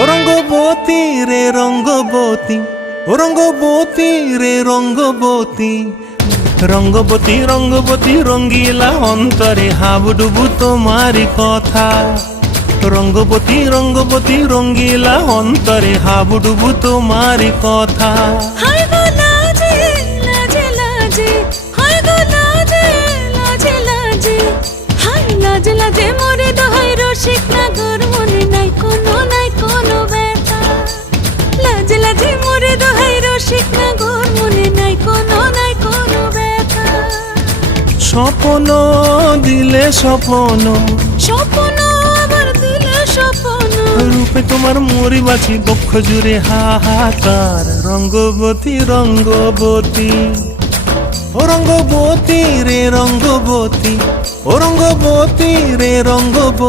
ও রঙ্গবতী রে রঙ্গবতী, ও রঙ্গবতী রে রঙ্গবতী, রঙ্গবতী রঙ্গবতী রঙ্গিলা অন্তরে হাবুডুবু তোমারি কথা। রঙ্গবতী রঙ্গবতী রঙ্গিলা অন্তরে হাবুডুবু তোমারি কথা। হায় গো লাজে লাজে লাজে, হায় গো লাজে লাজে লাজে, হায় লাজে লাজে মোরে দোহাই রসিক নাগর মনে নাই কোনো ব্যথা। লাজে লাজে মোরে দোহাই রসিক নাগর মনে নাই কোনো ব্যথা। স্বপ্ন দিলে স্বপ্ন, স্বপ্ন আবার দিলে স্বপ্ন, রূপে তোমার মরি বাছি বক্ষ জুড়ে হাহাকার। রঙ্গবতী রঙ্গবতী, ও রঙ্গবতী রে রঙ্গবতী, ও রঙ্গবতী রে রঙ্গবতী।